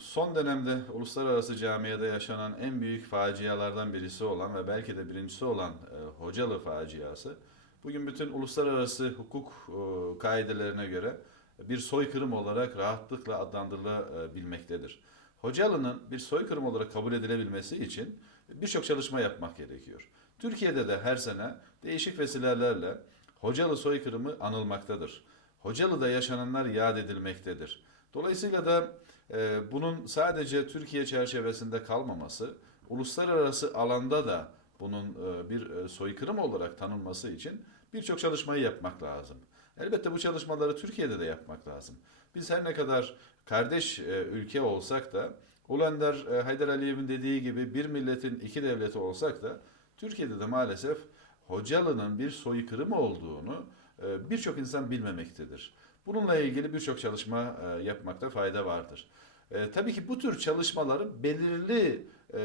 son dönemde uluslararası camiada yaşanan en büyük facialardan birisi olan ve belki de birincisi olan e, Hocalı faciası bugün bütün uluslararası hukuk e, kaidelerine göre bir soykırım olarak rahatlıkla adlandırılabilmektedir. Hocalı'nın bir soykırım olarak kabul edilebilmesi için birçok çalışma yapmak gerekiyor. Türkiye'de de her sene değişik vesilelerle Hocalı soykırımı anılmaktadır. Hocalı'da yaşananlar yad edilmektedir. Dolayısıyla da e, bunun sadece Türkiye çerçevesinde kalmaması, uluslararası alanda da bunun e, bir e, soykırım olarak tanınması için birçok çalışmayı yapmak lazım. Elbette bu çalışmaları Türkiye'de de yapmak lazım. Biz her ne kadar kardeş e, ülke olsak da, Ulender Haydar Aliyev'in dediği gibi bir milletin iki devleti olsak da, Türkiye'de de maalesef Hocalı'nın bir soykırım olduğunu birçok insan bilmemektedir. Bununla ilgili birçok çalışma e, yapmakta fayda vardır. E, tabii ki bu tür çalışmaları belirli e,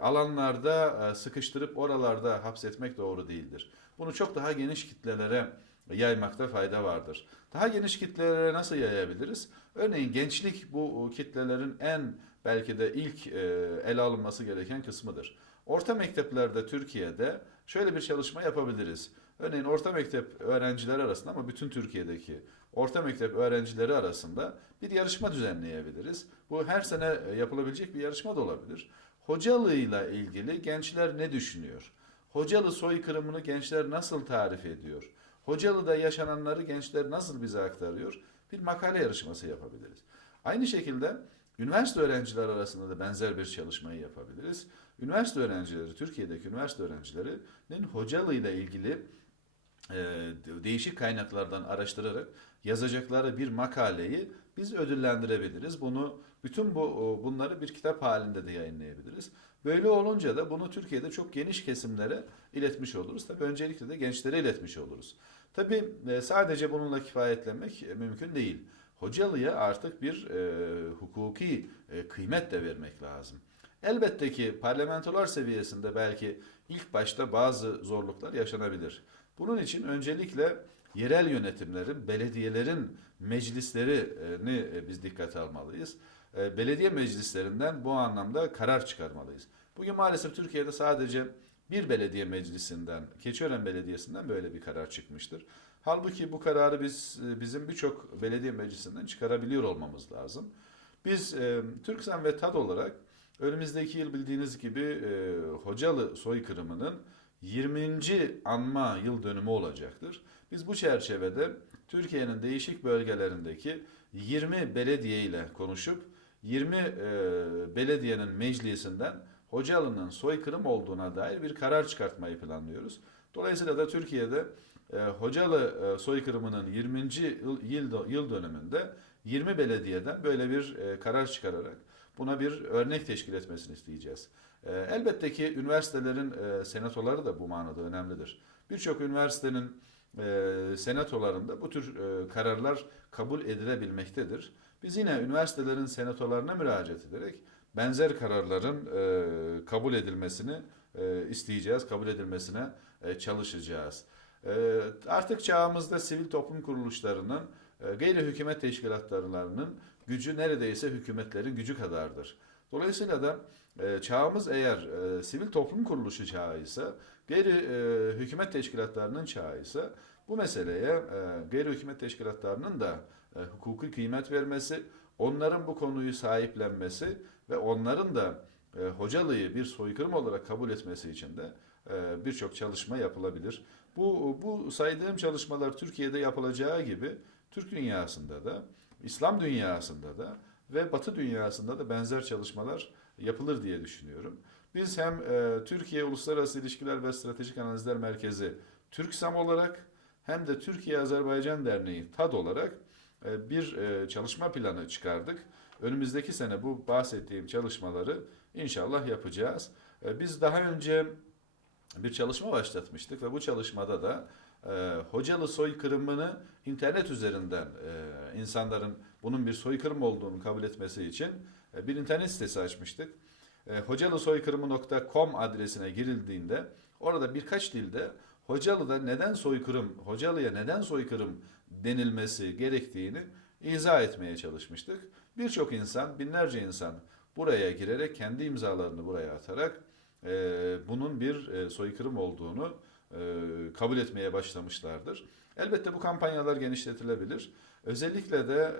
alanlarda e, sıkıştırıp oralarda hapsetmek doğru değildir. Bunu çok daha geniş kitlelere yaymakta fayda vardır. Daha geniş kitlelere nasıl yayabiliriz? Örneğin gençlik bu kitlelerin en belki de ilk e, ele alınması gereken kısmıdır. Orta mekteplerde Türkiye'de şöyle bir çalışma yapabiliriz. Örneğin orta mektep öğrencileri arasında ama bütün Türkiye'deki orta mektep öğrencileri arasında bir yarışma düzenleyebiliriz. Bu her sene yapılabilecek bir yarışma da olabilir. Hocalı'yla ilgili gençler ne düşünüyor? Hocalı soykırımını gençler nasıl tarif ediyor? Hocalı'da yaşananları gençler nasıl bize aktarıyor? Bir makale yarışması yapabiliriz. Aynı şekilde üniversite öğrenciler arasında da benzer bir çalışmayı yapabiliriz. Üniversite öğrencileri, Türkiye'deki üniversite öğrencilerinin Hocalı ile ilgili e, değişik kaynaklardan araştırarak yazacakları bir makaleyi biz ödüllendirebiliriz. Bunu bütün bu bunları bir kitap halinde de yayınlayabiliriz. Böyle olunca da bunu Türkiye'de çok geniş kesimlere iletmiş oluruz. Tabii öncelikle de gençlere iletmiş oluruz. Tabii e, sadece bununla kifayetlenmek mümkün değil. Hocalı'ya artık bir e, hukuki e, kıymet de vermek lazım. Elbette ki parlamentolar seviyesinde belki ilk başta bazı zorluklar yaşanabilir. Bunun için öncelikle yerel yönetimlerin, belediyelerin meclislerini biz dikkate almalıyız. Belediye meclislerinden bu anlamda karar çıkarmalıyız. Bugün maalesef Türkiye'de sadece bir belediye meclisinden, Keçiören Belediyesi'nden böyle bir karar çıkmıştır. Halbuki bu kararı biz bizim birçok belediye meclisinden çıkarabiliyor olmamız lazım. Biz e, Türksan ve TAD olarak önümüzdeki yıl bildiğiniz gibi e, Hocalı soykırımının 20. anma yıl dönümü olacaktır. Biz bu çerçevede Türkiye'nin değişik bölgelerindeki 20 belediye ile konuşup 20 e, belediyenin meclisinden Hocalı'nın soykırım olduğuna dair bir karar çıkartmayı planlıyoruz. Dolayısıyla da Türkiye'de e, Hocalı e, soykırımının 20. yıl, yıl, dönümünde 20 belediyeden böyle bir e, karar çıkararak buna bir örnek teşkil etmesini isteyeceğiz. E, elbette ki üniversitelerin e, senatoları da bu manada önemlidir. Birçok üniversitenin e, senatolarında bu tür e, kararlar kabul edilebilmektedir. Biz yine üniversitelerin senatolarına müracaat ederek benzer kararların e, kabul edilmesini e, isteyeceğiz, kabul edilmesine e, çalışacağız. E, artık çağımızda sivil toplum kuruluşlarının, e, gayri hükümet teşkilatlarının gücü neredeyse hükümetlerin gücü kadardır. Dolayısıyla da e, çağımız eğer e, sivil toplum kuruluşu çağıysa, gayri e, hükümet teşkilatlarının çağıysa bu meseleye e, gayri hükümet teşkilatlarının da e, hukuki kıymet vermesi, onların bu konuyu sahiplenmesi ve onların da e, Hocalı'yı bir soykırım olarak kabul etmesi için de e, birçok çalışma yapılabilir. Bu, bu saydığım çalışmalar Türkiye'de yapılacağı gibi Türk dünyasında da, İslam dünyasında da ve Batı dünyasında da benzer çalışmalar yapılır diye düşünüyorum. Biz hem e, Türkiye Uluslararası İlişkiler ve Stratejik Analizler Merkezi TÜRKSAM olarak hem de Türkiye-Azerbaycan Derneği TAD olarak e, bir e, çalışma planı çıkardık. Önümüzdeki sene bu bahsettiğim çalışmaları inşallah yapacağız. E, biz daha önce bir çalışma başlatmıştık ve bu çalışmada da e, Hocalı soykırımını internet üzerinden e, insanların bunun bir soykırım olduğunu kabul etmesi için e, bir internet sitesi açmıştık. E, hocalısoykırımı.com adresine girildiğinde orada birkaç dilde Hocalı'da neden soykırım, Hocalı'ya neden soykırım denilmesi gerektiğini izah etmeye çalışmıştık. birçok insan, binlerce insan buraya girerek kendi imzalarını buraya atarak e, bunun bir e, soykırım olduğunu e, kabul etmeye başlamışlardır. Elbette bu kampanyalar genişletilebilir. Özellikle de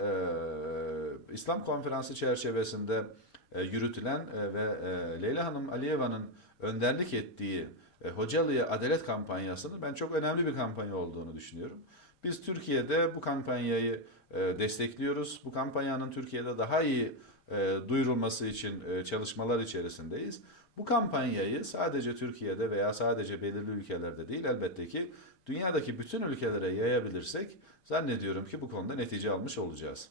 e, İslam Konferansı çerçevesinde e, yürütülen e, ve e, Leyla Hanım Aliyeva'nın önderlik ettiği e, Hocalı'ya adalet kampanyasını ben çok önemli bir kampanya olduğunu düşünüyorum. Biz Türkiye'de bu kampanyayı e, destekliyoruz. Bu kampanyanın Türkiye'de daha iyi e, duyurulması için e, çalışmalar içerisindeyiz. Bu kampanyayı sadece Türkiye'de veya sadece belirli ülkelerde değil elbette ki dünyadaki bütün ülkelere yayabilirsek zannediyorum ki bu konuda netice almış olacağız.